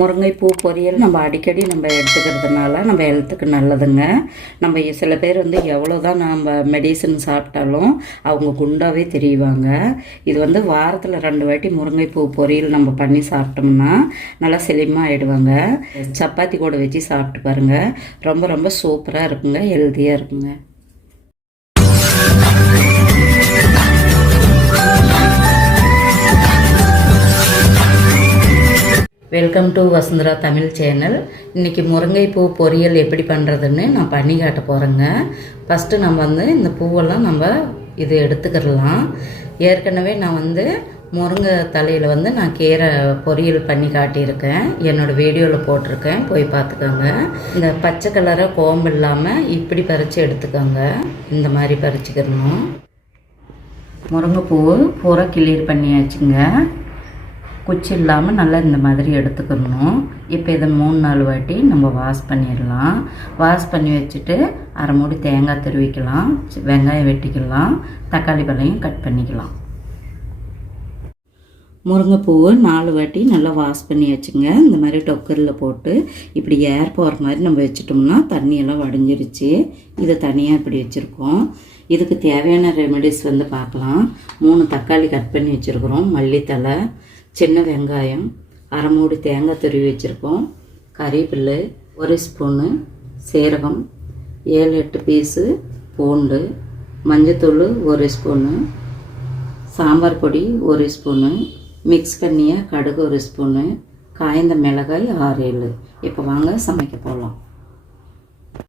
முருங்கைப்பூ பொரியல் நம்ம அடிக்கடி நம்ம எடுத்துக்கிறதுனால நம்ம ஹெல்த்துக்கு நல்லதுங்க. நம்ம சில பேர் வந்து எவ்வளோ தான் நம்ம மெடிசன் சாப்பிட்டாலும் அவங்க குண்டாகவே தெரியுவாங்க இது வந்து வாரத்தில் ரெண்டு வாட்டி முருங்கைப்பூ பொரியல் நம்ம பண்ணி சாப்பிட்டோம்னா நல்லா செலிமா ஆகிடுவாங்க சப்பாத்தி கூட வச்சு சாப்பிட்டு பாருங்க. ரொம்ப ரொம்ப சூப்பராக இருக்குங்க ஹெல்த்தியாக இருக்குங்க. Welcome to Vasundhara Tamil channel இன்றைக்கி முருங்கைப்பூ பொரியல் எப்படி பண்ணுறதுன்னு நான் பண்ணி காட்ட போகிறேங்க ஃபஸ்ட்டு நம்ம வந்து இந்த பூவெல்லாம் நம்ம இது எடுத்துக்கிடலாம். ஏற்கனவே நான் வந்து முருங்கை தலையில் வந்து நான் கீரை பொரியல் பண்ணி காட்டியிருக்கேன். என்னோடய வீடியோவில் போட்டிருக்கேன். போய் பார்த்துக்கோங்க. இந்த பச்சை கலராக கோம்பு இல்லாமல் இப்படி பறித்து எடுத்துக்கோங்க. இந்த மாதிரி பறிச்சுக்கிறணும் முருங்கைப்பூ பூரா கிளியர் பண்ணியாச்சுங்க. குச்சி இல்லாமல் நல்லா இந்த மாதிரி எடுத்துக்கணும். இப்போ இதை மூணு நாலு வாட்டி நம்ம வாஷ் பண்ணிடலாம். வாஷ் பண்ணி வச்சுட்டு அரை மூடி தேங்காய் துருவிக்கலாம். வெங்காயம் வெட்டிக்கலாம். தக்காளி பழம் கட் பண்ணிக்கலாம். முருங்கைப்பூவை நாலு வாட்டி நல்லா வாஷ் பண்ணி வச்சுங்க. இந்த மாதிரி டொக்கரில் போட்டு இப்படி ஏர் போகிற மாதிரி நம்ம வச்சிட்டோம்னா தண்ணியெல்லாம் வடிஞ்சிருச்சு. இதை தனியாக இப்படி வச்சுருக்கோம். இதுக்கு தேவையான ரெமெடிஸ் வந்து பார்க்கலாம். மூணு தக்காளி கட் பண்ணி வச்சுருக்குறோம். மல்லித்தலை சின்ன வெங்காயம் அரை மூடி தேங்காய் துருவி வச்சுருக்கோம் கறிவேப்பிலை ஒரு ஸ்பூனு சீரகம் ஏழு எட்டு பீஸு பூண்டு மஞ்சத்தூள் ஒரு ஸ்பூனு சாம்பார் பொடி ஒரு ஸ்பூனு மிக்ஸ் பண்ணிய கடுகு ஒரு ஸ்பூனு காய்ந்த மிளகாய் ஆறு ஏழு. இப்போ வாங்க சமைக்க போகலாம்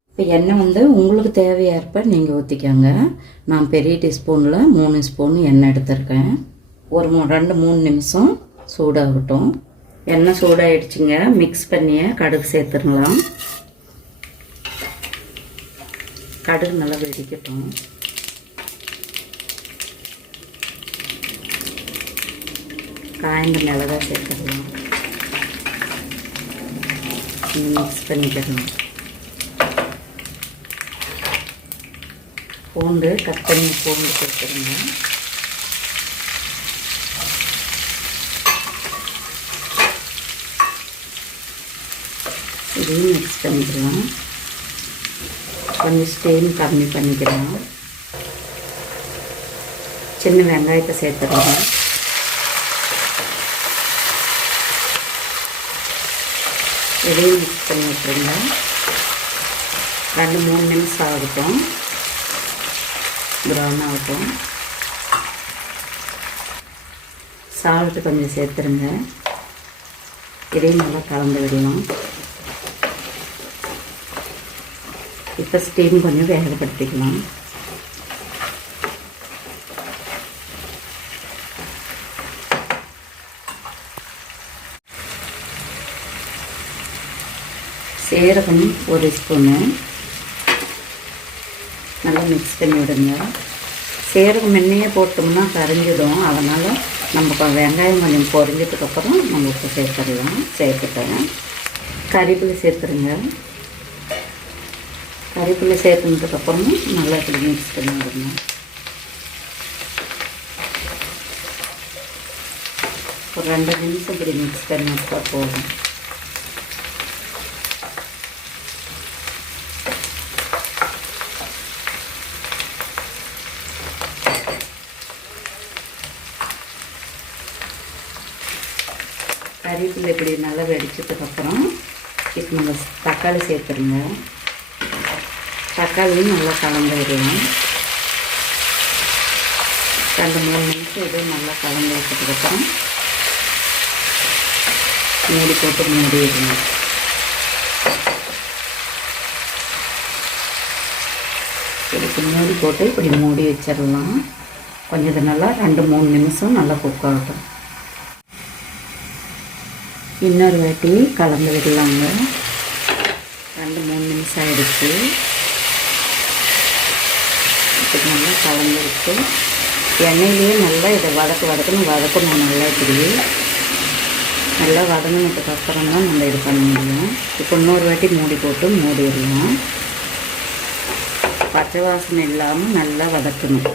இப்போ எண்ணெய் வந்து உங்களுக்கு தேவையாகிறப்ப நீங்கள் ஊற்றிக்கோங்க நான் பெரிய டீஸ்பூனில் மூணு ஸ்பூன் எண்ணெய் எடுத்திருக்கேன். ஒரு மூ ரெண்டு மூணு நிமிஷம் சூடாகட்டும். எண்ணெய் சூடாகிடுச்சிங்க மிக்ஸ் பண்ணிய கடுகு சேர்த்துருங்களாம் கடுகு நல்லா வெடிக்கட்டும். காய்ந்த மிளகா சேர்த்துடலாம். மிக்ஸ் பண்ணிக்கிறணும் பூண்டு கட் பண்ணி பூண்டு சேர்த்துருங்க இதையும் மிக்ஸ் பண்ணிக்கலாம். கொஞ்சம் ஸ்டெயின் கம்மி பண்ணிக்கலாம். சின்ன வெங்காயத்தை சேர்த்துக்கலாம் இதையும் மிக்ஸ் பண்ணி விட்டுருங்க. ரெண்டு மூணு நிமிஷம் ஆகட்டும். ப்ரௌன் ஆகட்டும். சால்ட்டு கொஞ்சம் சேர்த்துருங்க. இதையும் நல்லா கலந்து விடலாம். இப்போ ஸ்டீம் கொஞ்சம் வேகப்படுத்திக்கலாம். சீரகம் ஒரு ஸ்பூனு நல்லா மிக்ஸ் பண்ணி விடுங்க. சீரகம் எண்ணெயே போட்டோம்னா கரைஞ்சிடும். அதனால் நம்ம வெங்காயம் கொஞ்சம் பொரிஞ்சதுக்கப்புறம் நம்ம உப்பு சேர்த்துடலாம். சேர்த்துட்டேன். கறிப்பிலை சேர்த்துருங்க. கறிப்பிலை சேர்த்துனதுக்கப்புறமும் நல்லா இப்படி மிக்ஸ் பண்ணி விடணும். ஒரு ரெண்டு நிமிஷம் இப்படி மிக்ஸ் பண்ணி போதும். கறிவேப்பிலை இப்படி நல்லா வெடிச்சதுக்கப்புறம் இப்போ நம்ம தக்காளி சேர்த்துருங்க தக்காளியும் நல்லா கலந்து விடலாம் ரெண்டு மூணு நிமிஷம் இதுவும் நல்லா கலந்து வச்சதுக்கப்புறம் மூடி போட்டு மூடிடுவோம் இதுக்கு மூடி போட்டு இப்படி மூடி வச்சிடலாம். கொஞ்சம் இது நல்லா ரெண்டு மூணு நிமிஷம் நல்லா குக் ஆகட்டும். இன்னொரு வாட்டி கலந்து விடலாங்க. ரெண்டு மூணு நிமிஷம் ஆயிடுச்சு. இதுக்கு நல்லா கலந்துருக்கு விட்டு எண்ணெயிலேயே நல்லா இதை வதக்கு வதக்குன்னு வதக்கணும் நல்லா இப்படி. நல்லா வதங்கினதுக்கப்புறம் தான் நம்ம இது பண்ண முடியும். இப்போ இன்னொரு வாட்டி மூடி போட்டு மூடிடலாம். பச்சை வாசனை இல்லாமல் நல்லா வதக்கணும்.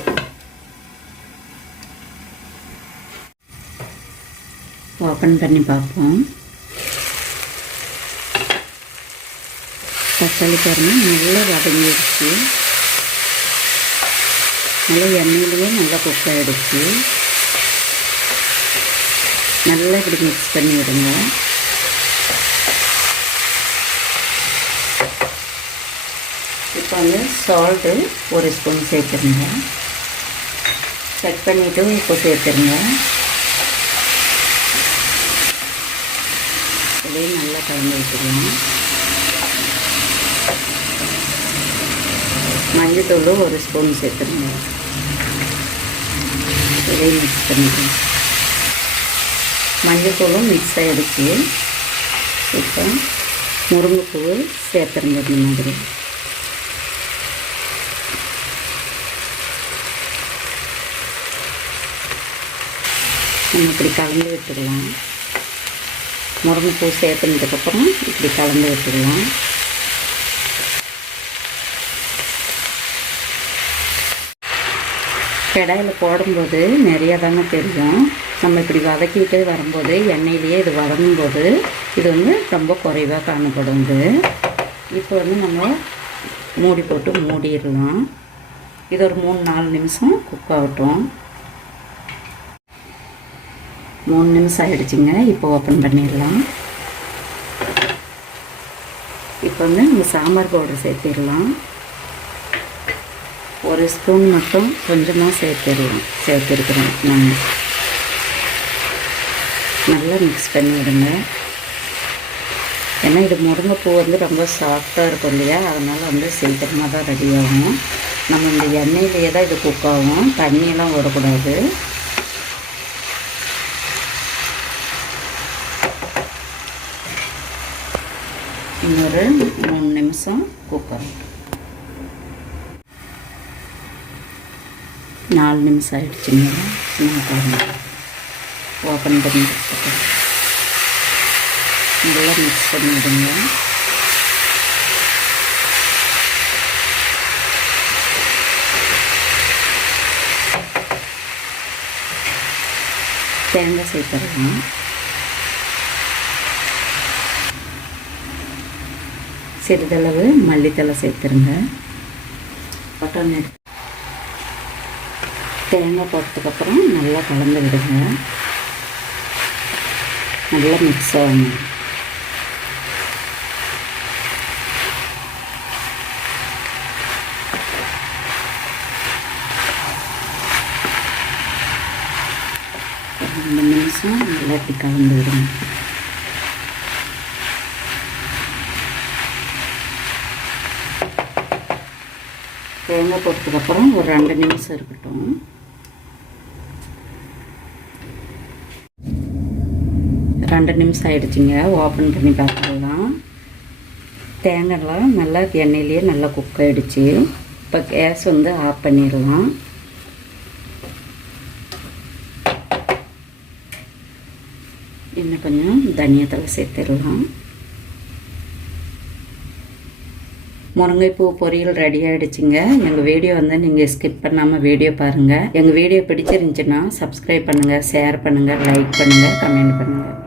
ஓப்பன் பண்ணி பார்ப்போம். தக்காளி பாருங்கள் நல்லா வதங்கிடுச்சு. நல்லா எண்ணெயிலேயே நல்லா குக் ஆகிடுச்சு நல்லா இப்படி மிக்ஸ் பண்ணி விடுங்க இப்போ வந்து சால்ட்டு ஒரு ஸ்பூன் சேர்த்துருங்க செட் பண்ணிவிட்டு இப்போ சேர்த்துருங்க இதையும் நல்லா கலந்து விட்டுக்கலாம் மஞ்சத்தூள் ஒரு ஸ்பூன் சேர்த்துருங்க. இதையும் மிக்ஸ் பண்ணிக்கலாம். மஞ்சத்தூளும் மிக்ஸ் ஆகிடுச்சு இப்போ முருங்கைப்பூ சேர்த்துருங்க இந்த மாதிரி. நம்ம இப்படி கலந்து விட்டுடலாம். முருங்கைப்பூ சேர்த்துனதுக்கப்புறம் இப்படி கலந்து விட்டுடலாம். கடாயில் போடும்போது நிறையா தாங்க தெரியும். நம்ம இப்படி வதக்கிட்டு வரும்போது எண்ணெயிலேயே இது வதங்கும்போது இது வந்து ரொம்ப குறைவாக காணப்படும் இது இப்போ வந்து நம்ம மூடி போட்டு மூடிடலாம். இது ஒரு மூணு நாலு நிமிஷம் குக் ஆகட்டும். மூணு நிமிஷம் ஆகிடுச்சிங்க இப்போ ஓப்பன் பண்ணிடலாம். இப்போ வந்து நம்ம சாம்பார் பவுடர் சேர்த்திடலாம். ஒரு ஸ்பூன் மட்டும் கொஞ்சமாக சேர்த்துடலாம். சேர்த்துருக்குறோம் நாங்கள் நல்லா மிக்ஸ் பண்ணிவிடுங்க ஏன்னா இது முருங்கைப்பூ வந்து ரொம்ப சாஃப்டாக இருக்கும் இல்லையா? அதனால் வந்து சீக்கிரமாக தான் ரெடி ஆகும். நம்ம இந்த எண்ணெயிலேயே தான் இது குக் ஆகும். தண்ணியெல்லாம் விடக்கூடாது இன்னொரு மூணு நிமிஷம் குக் ஆகும் நாலு நிமிஷம் ஆகிடுச்சுங்க நான் ஓப்பன் பண்ணி வச்சுருக்கேன் நல்லா மிக்ஸ் பண்ணிவிடுங்க தேங்காய் சேர்த்துடலாம் சிறிதளவு மல்லித்தலை சேர்த்துருங்க பட்டன் எடுத்து தேங்காய் போட்டதுக்கப்புறம் நல்லா கலந்து விடுங்க. நல்லா மிக்ஸ் ஆகணும் ரெண்டு நிமிஷம் நல்லா இப்படி கலந்து விடுங்க. தேங்காய் போட்டதுக்கப்புறம் ஒரு ரெண்டு நிமிஷம் இருக்கட்டும். ரெண்டு நிமிஷம் ஆகிடுச்சிங்க ஓப்பன் பண்ணி பார்த்துடலாம் தேங்காய்லாம் நல்லா எண்ணெயிலேயே நல்லா குக் ஆகிடுச்சு இப்போ கேஸ் வந்து ஆஃப் பண்ணிடலாம். இன்னும் கொஞ்சம் தனியாத்தலை சேர்த்துடலாம். முருங்கைப்பூ பொரியல் ரெடி ஆகிடுச்சிங்க எங்கள் வீடியோ வந்து நீங்கள் ஸ்கிப் பண்ணாமல் வீடியோ பாருங்கள் எங்கள் வீடியோ பிடிச்சிருந்துச்சின்னா சப்ஸ்கிரைப் பண்ணுங்கள் ஷேர் பண்ணுங்கள் லைக் பண்ணுங்கள் கமெண்ட் பண்ணுங்கள்